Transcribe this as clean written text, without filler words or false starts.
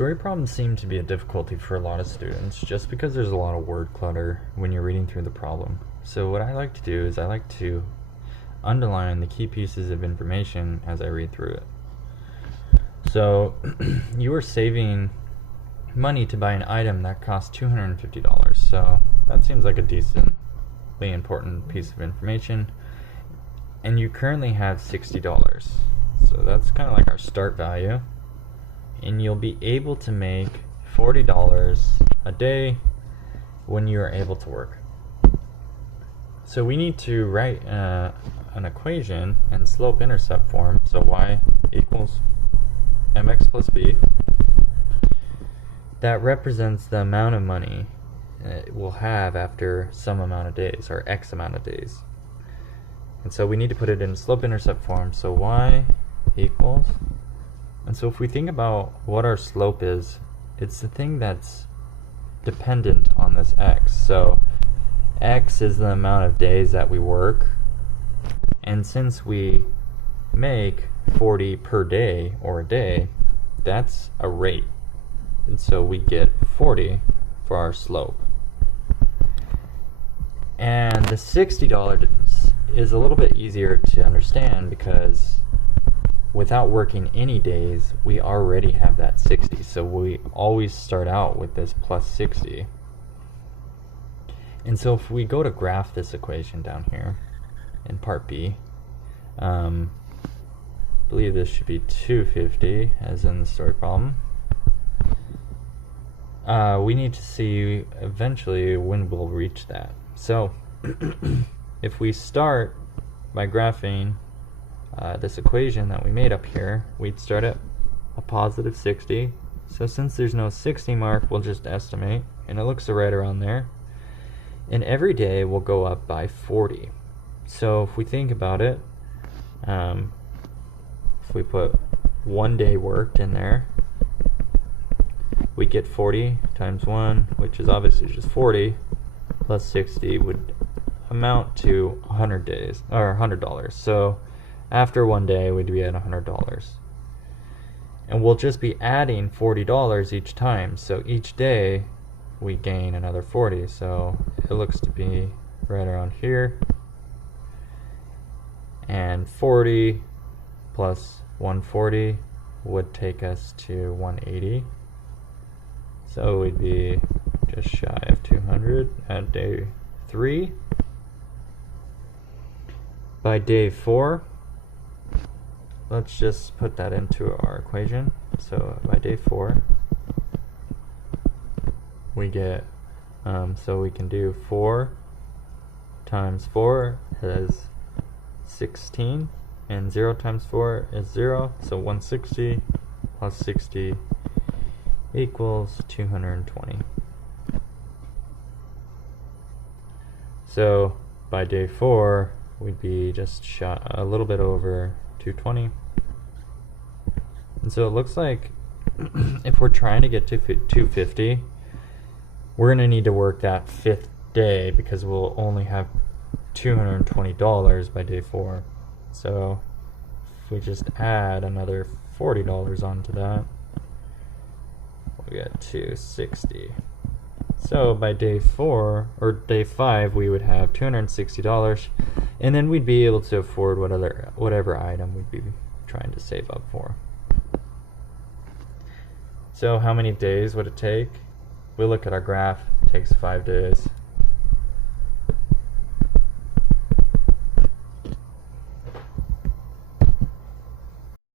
story problems seem to be a difficulty for a lot of students just because there's a lot of word clutter when you're reading through the problem. So what I like to do is I like to underline the key pieces of information as I read through it. So you are saving money to buy an item that costs $250. So that seems like a decently important piece of information. And you currently have $60. So that's kind of like our start value. And you'll be able to make $40 a day when you are able to work. So we need to write an equation in slope-intercept form. So y equals mx plus b. That represents the amount of money it will have after some amount of days, or x amount of days. And so we need to put it in slope-intercept form. So y equals, and so if we think about what our slope is, it's the thing that's dependent on this x. So x is the amount of days that we work, and since we make 40 per day or a day, that's a rate, and so we get 40 for our slope. And the $60 is a little bit easier to understand because without working any days, we already have that 60. So we always start out with this plus 60. And so if we go to graph this equation down here in part B, I believe this should be 250 as in the story problem. We need to see eventually when we'll reach that. So if we start by graphing this equation that we made up here, we'd start at a positive 60. So since there's no 60 mark, we'll just estimate, and it looks right around there. And every day will go up by 40. So if we think about it, if we put 1 day worked in there, we get 40 times 1, which is obviously just 40, plus 60 would amount to 100 days, or $100. So after 1 day, we'd be at $100. And we'll just be adding $40 each time. So each day, we gain another 40. So it looks to be right around here. And 40 plus 140 would take us to 180. So we'd be just shy of 200 at day 3. By day 4, let's just put that into our equation. So by day 4, we get, so we can do 4 times 4 is 16, and 0 times 4 is 0, so 160 plus 60 equals 220. So by day 4, we'd be just shot a little bit over 220. And so it looks like if we're trying to get to 250, we're going to need to work that 5th day because we'll only have $220 by day 4. So if we just add another $40 onto that, we'll get 260. So by day 4 or day 5, we would have $260, and then we'd be able to afford whatever item we'd be trying to save up for. So how many days would it take? We look at our graph. It takes 5 days.